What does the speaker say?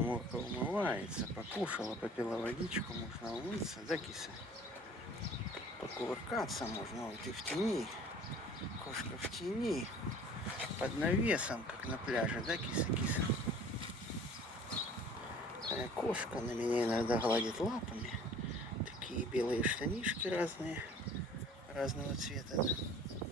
Амурка умывается, покушала, попила водичку, можно умыться, да, киса? Покувыркаться можно, ой, ты в тени. Кошка в тени, под навесом, как на пляже, да, киса? Кошка на меня иногда гладит лапами. Такие белые штанишки разные, разного цвета, да?